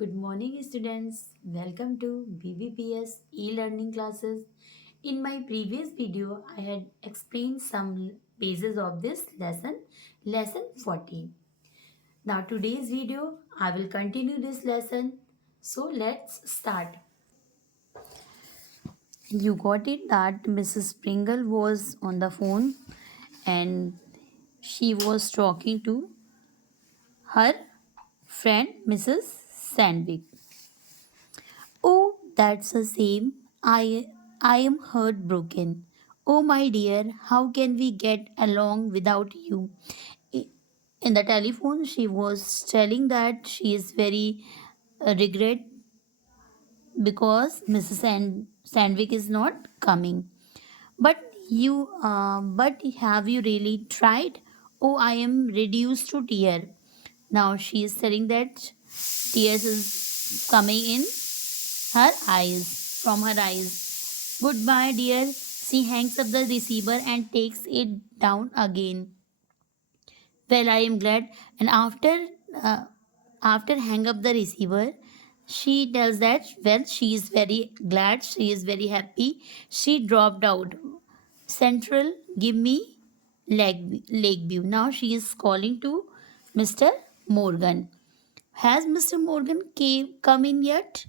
Good morning, students. Welcome to BBPS e-learning classes. In my previous video, I had explained some pages of this lesson 14. Now, today's video, I will continue this lesson. So, let's start. You got it that Mrs. Pringle was on the phone and she was talking to her friend Mrs. Sandvik. Oh, that's a shame. I am heartbroken. Oh, my dear, how can we get along without you? I- In the telephone, she was telling that she is very regret because Mrs. Sandvik is not coming. But have you really tried? Oh, I am reduced to tear. Now she is telling that tears is coming in her eyes, from her eyes. Goodbye, dear. She hangs up the receiver and takes it down again. Well, I am glad. And after hang up the receiver, she tells that she is very glad, she is very happy. She dropped out. Central, give me Lakeview. Now she is calling to Mr. Morgan. Has Mr. Morgan come in yet?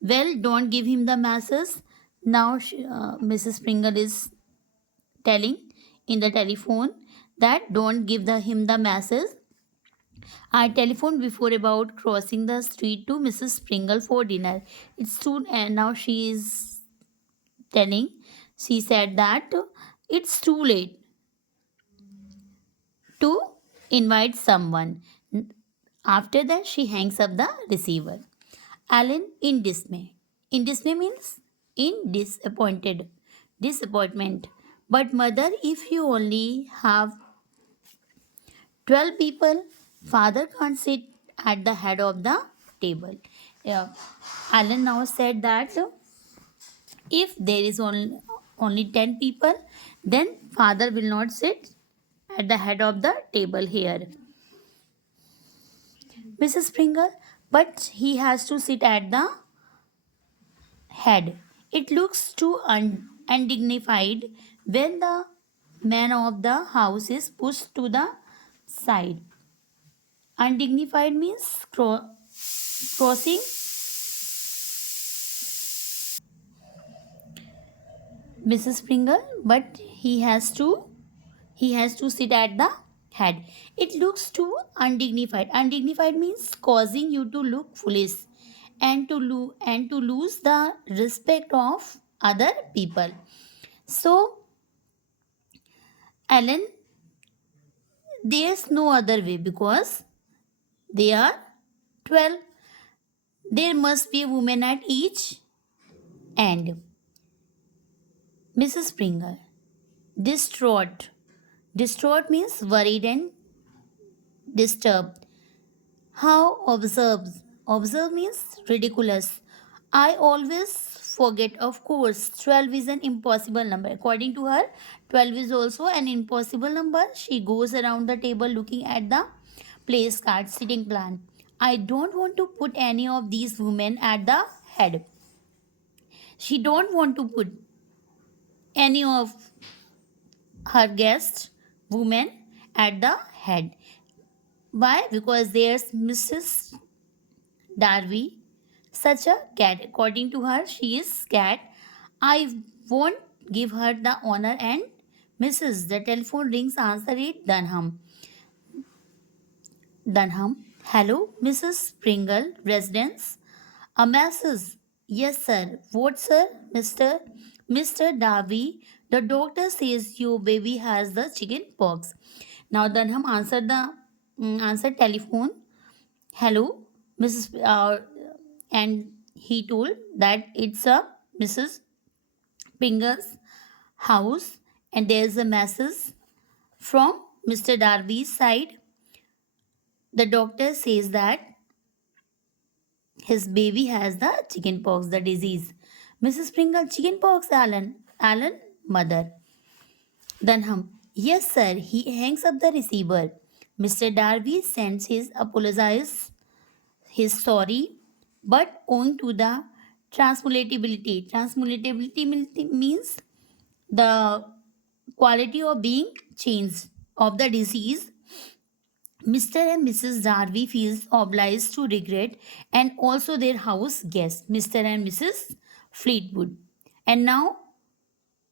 Well, don't give him the masses. Now, Mrs. Pringle is telling in the telephone that don't give him the masses. I telephoned before about crossing the street to Mrs. Pringle for dinner. It's soon, and now she is telling, she said that it's too late to invite someone. After that, she hangs up the receiver. Alan in dismay. In dismay means in disappointment. But mother, if you only have 12 people, father can't sit at the head of the table. Yeah. Alan now said that if there is only 10 people, then father will not sit at the head of the table here. Mrs. Springer, but he has to sit at the head. It looks too undignified when the man of the house is pushed to the side. Undignified means crossing. Mrs. Springer, but he has to sit at the head. It looks too undignified. Undignified means causing you to look foolish and to lose the respect of other people. So, Alan, there's no other way because they are 12. There must be a woman at each end. Mrs. Springer, distraught. Distraught means worried and disturbed. How observes? Observe means ridiculous. I always forget, of course. 12 is an impossible number. According to her, 12 is also an impossible number. She goes around the table looking at the place card, sitting plan. I don't want to put any of these women at the head. She don't want to put any of her guests, women, at the head. Why? Because there's Mrs. Darby, such a cat. According to her, she is cat. I won't give her the honor. And Mrs. The telephone rings. Answer it. Dunham. Dunham. Hello, Mrs. Pringle, residence. A message. Yes, sir. What, sir? Mr. Darby. The doctor says your baby has the chicken pox. Now Dunham answered the answered telephone. Hello, Mrs. And he told that it's a Mrs. Pringle's house and there's a message from Mr. Darby's side. The doctor says that his baby has the chicken pox, the disease. Mrs. Pringle, chicken pox, Alan. Alan, mother. Dunham, yes, sir. He hangs up the receiver. Mr. Darby sends his apologies, his sorry. but owing to the transmulatability means the quality of being changed of the disease, Mr. and Mrs. Darby feels obliged to regret and also their house guests, Mr. and Mrs. Fleetwood. And now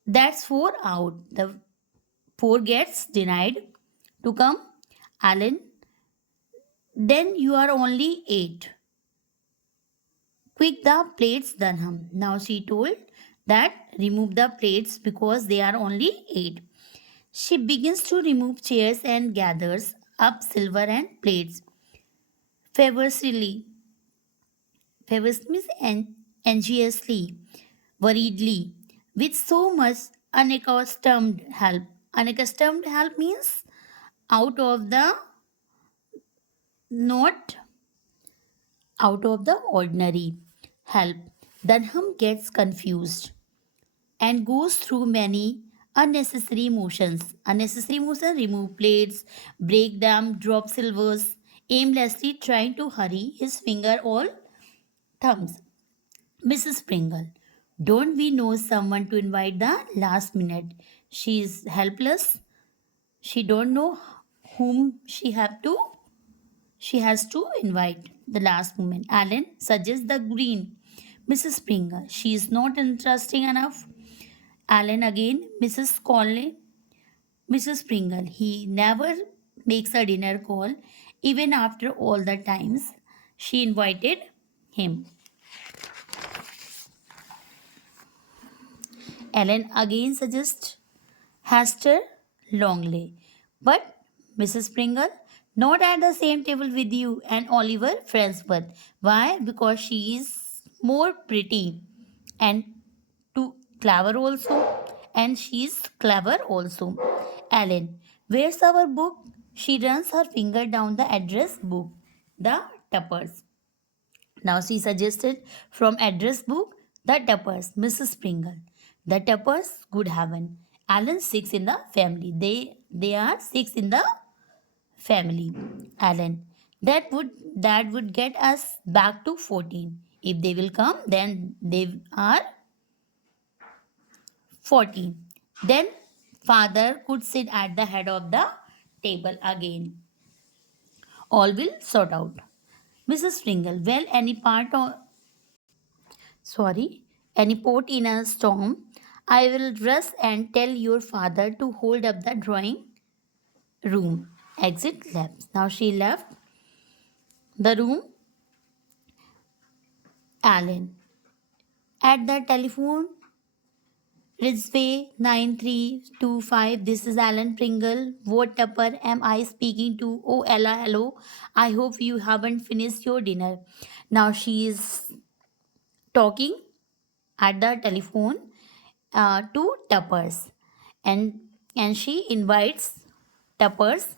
that's four out. The four gets denied to come. Alan, then you are only eight. Quick the plates, Dunham. Now she told that remove the plates because they are only eight. She begins to remove chairs and gathers up silver and plates. Feverishly, anxiously, worriedly, with so much unaccustomed help. Unaccustomed help means out of the not out of the ordinary help. Dunham gets confused and goes through many unnecessary motions. Unnecessary motions remove plates, break them, drop silvers, aimlessly trying to hurry his finger or thumbs. Mrs. Pringle, don't we know someone to invite the last minute? She is helpless. She don't know whom she has to invite the last moment. Alan suggests the green. Mrs. Springer, she is not interesting enough. Alan again, Mrs. Conley, Mrs. Pringle, he never makes a dinner call even after all the times she invited him. Ellen again suggests Hester Longley, but Mrs. Pringle not at the same table with you and Oliver Frensworth. Why? Because she is more pretty and too clever also, and she is clever also. Ellen, where's our book? She runs her finger down the address book. The Tuppers. Now she suggested from address book the Tuppers, Mrs. Pringle. The Tuppers, good heaven. Alan six in the family. They are six in the family. Alan. That would get us back to 14. If they will come, then they are 14. Then father could sit at the head of the table again. All will sort out. Mrs. Pringle, well, sorry, any port in a storm, I will dress and tell your father to hold up the drawing room. Exit left. Now she left the room. Alan. At the telephone, Ridgeway 9325. This is Alan Pringle. What tupper am I speaking to? Oh, Ella, hello. I hope you haven't finished your dinner. Now she is talking at the telephone to Tuppers, and she invites Tuppers,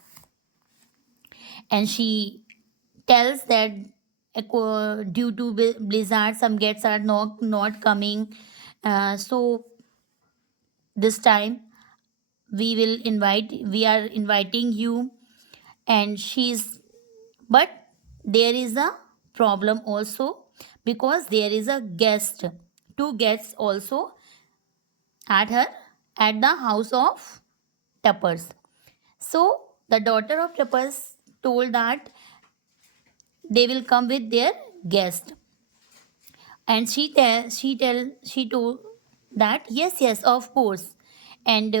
and she tells that due to blizzard some guests are not coming, so this time we are inviting you, and she's but there is a problem also because there is a guest, two guests also at her at the house of Tuppers. So the daughter of Tuppers told that they will come with their guest, and she told that yes, of course, and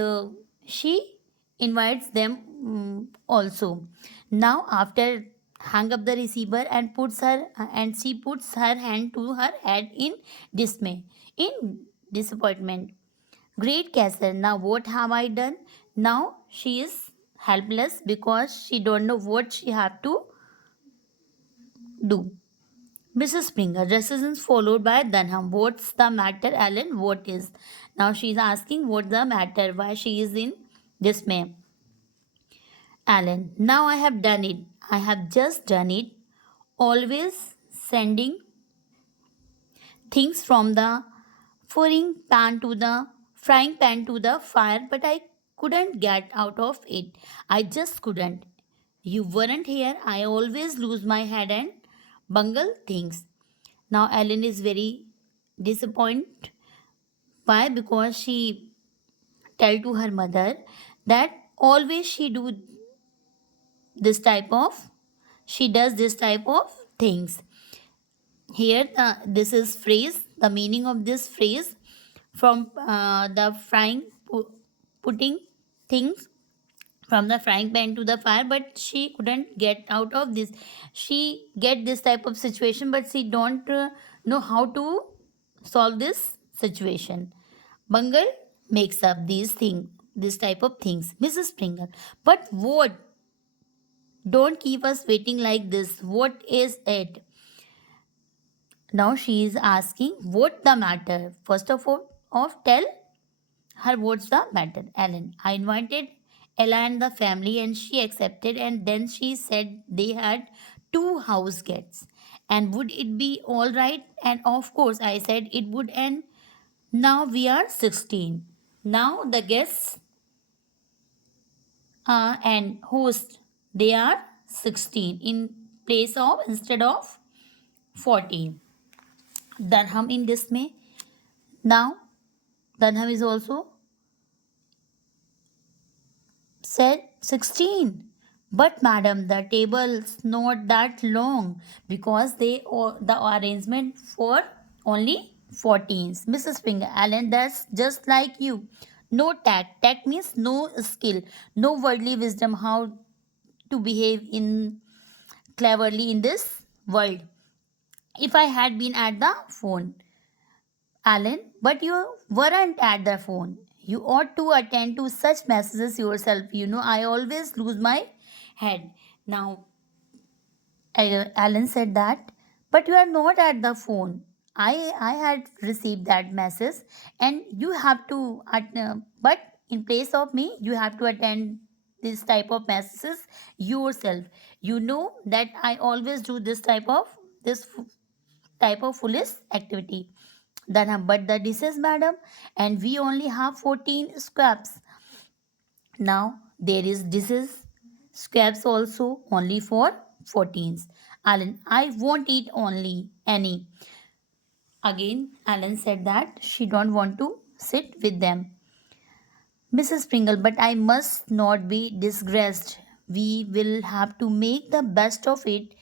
she invites them also. Now after hang up the receiver and she puts her hand to her head in dismay, in disappointment. Great castle, now what have I done? Now she is helpless because she don't know what she have to do. Mrs. Springer, resistance followed by Dunham. What's the matter, Ellen? What is? Now she's asking what's the matter, why she is in dismay. Alan, now I have done it. I have just done it. Always sending things from the frying pan to the fire, but I couldn't get out of it. I just couldn't. You weren't here. I always lose my head and bungle things. Now Ellen is very disappointed. Why? Because she tell to her mother that always she does this type of things. Here this is phrase, the meaning of this phrase, from the putting things from the frying pan to the fire, but she couldn't get out of this. She get this type of situation, but she don't know how to solve this situation. Bungle makes up this type of things, Mrs. Springer. But what? Don't keep us waiting like this. What is it? Now she is asking what the matter. First of tell her what's the matter. Ellen, I invited Ella and the family and she accepted, and then she said they had two house guests. And would it be all right? And of course I said it would, and now we are 16. Now the guests and host, they are 16 in place of instead of 14. Dunham in dismay. Now Dunham is also said 16. But madam, the table's not that long because the arrangement for only 14s. Mrs. Springer, Allen, that's just like you. No tact. Tact means no skill, no worldly wisdom how to behave in cleverly in this world. If I had been at the phone, Alan, but you weren't at the phone. You ought to attend to such messages yourself. You know, I always lose my head. Now, Alan said that, but you are not at the phone. I had received that message, and you have to, but in place of me, you have to attend this type of messages yourself. You know that I always do this type of foolish activity. Then, but the dishes, madam, and we only have 14 scraps. Now there is dishes, scraps also only for 14s. Alan, I won't eat only any. Again, Alan said that she don't want to sit with them. Mrs. Pringle, but I must not be disgraced. We will have to make the best of it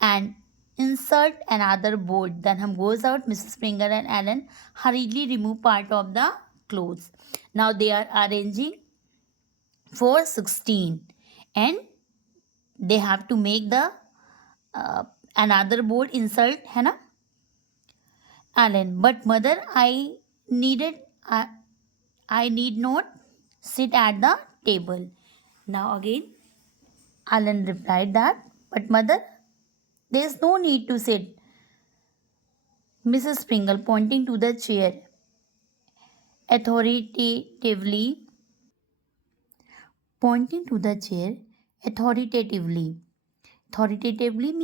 and insert another board. Then hum goes out. Mrs. Springer and Alan hurriedly remove part of the clothes. Now they are arranging for 16 and they have to make the another board insert, है ना? Alan, but mother, needed I, I need not sit at the table. Now again, Alan replied that, but mother, there is no need to sit. Mrs. Pringle, pointing to the chair, authoritatively, pointing to the chair, authoritatively. Authoritatively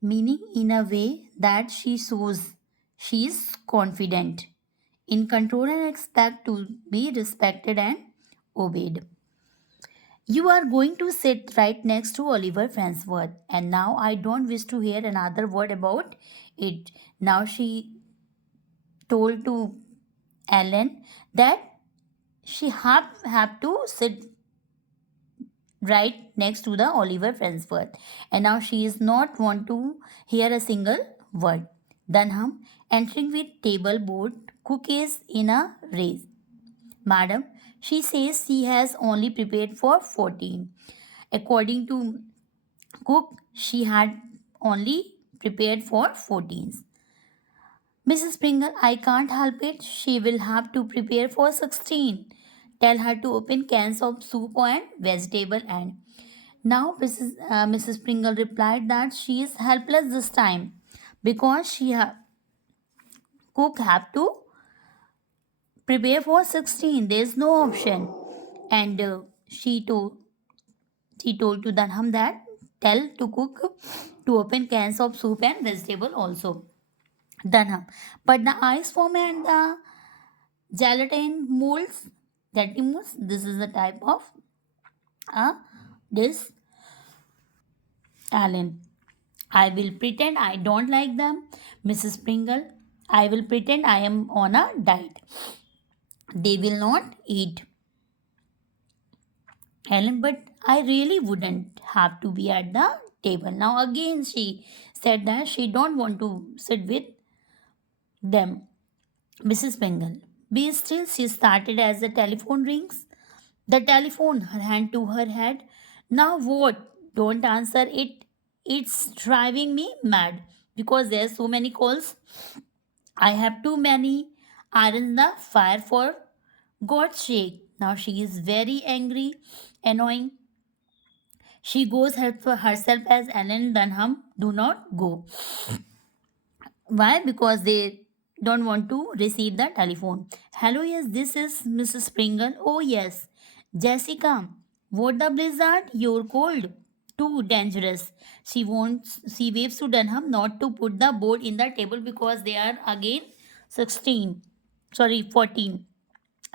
meaning in a way that she shows she is confident, in control, and expect to be respected and obeyed. You are going to sit right next to Oliver Farnsworth, and now I don't wish to hear another word about it. Now she told to Ellen that she have to sit right next to the Oliver Farnsworth, and now she is not want to hear a single word. Dunham entering with table board cookies in a race. Madam, she says she has only prepared for 14. According to cook, she had only prepared for 14s. Mrs. Springer, I can't help it. She will have to prepare for 16. Tell her to open cans of soup and vegetable, and now Mrs. Pringle replied that she is helpless this time because cook have to prepare for 16. There is no option, and she told to Dunham that tell to cook to open cans of soup and vegetable also. Dunham, but the ice foam and the gelatin molds, this is the type of uh, this Alan. I will pretend I don't like them. Mrs. Pringle. I will pretend I am on a diet. They will not eat. Ellen, but I really wouldn't have to be at the table. Now again she said that she don't want to sit with them. Mrs. Bengal. Be still, she started as the telephone rings. The telephone, her hand to her head. Now what? Don't answer it. It's driving me mad because there's so many calls. I have too many irons in the fire for God's sake. Now she is very angry, annoying. She goes herself as Ellen Dunham. Do not go. Why? Because they don't want to receive the telephone. Hello, yes, this is Mrs. Pringle. Oh, yes. Jessica, what the blizzard? You're cold. Too dangerous. She waves to Dunham not to put the board in the table because they are again 16. Sorry, 14.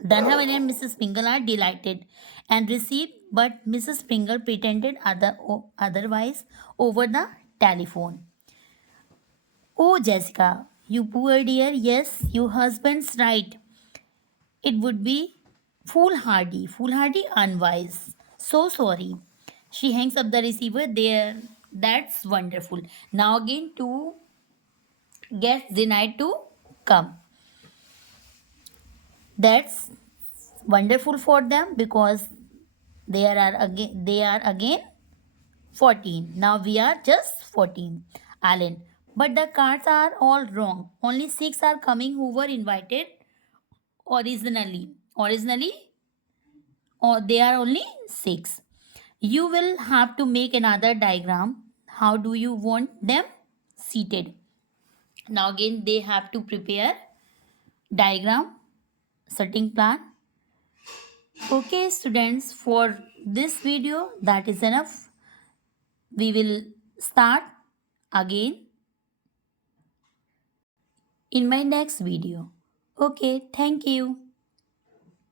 Dunham and Mrs. Pringle are delighted and receive, but Mrs. Pringle pretended otherwise over the telephone. Oh, Jessica, you poor dear, yes, your husband's right. It would be foolhardy, unwise. So sorry. She hangs up the receiver there. That's wonderful. Now again, two guests denied to come. That's wonderful for them because they are again 14. Now we are just 14. Alan. But the cards are all wrong. Only 6 are coming who were invited originally. Originally, or they are only 6. You will have to make another diagram. How do you want them seated? Now again they have to prepare diagram, setting plan. Okay students, for this video that is enough. We will start again in my next video. Okay, thank you.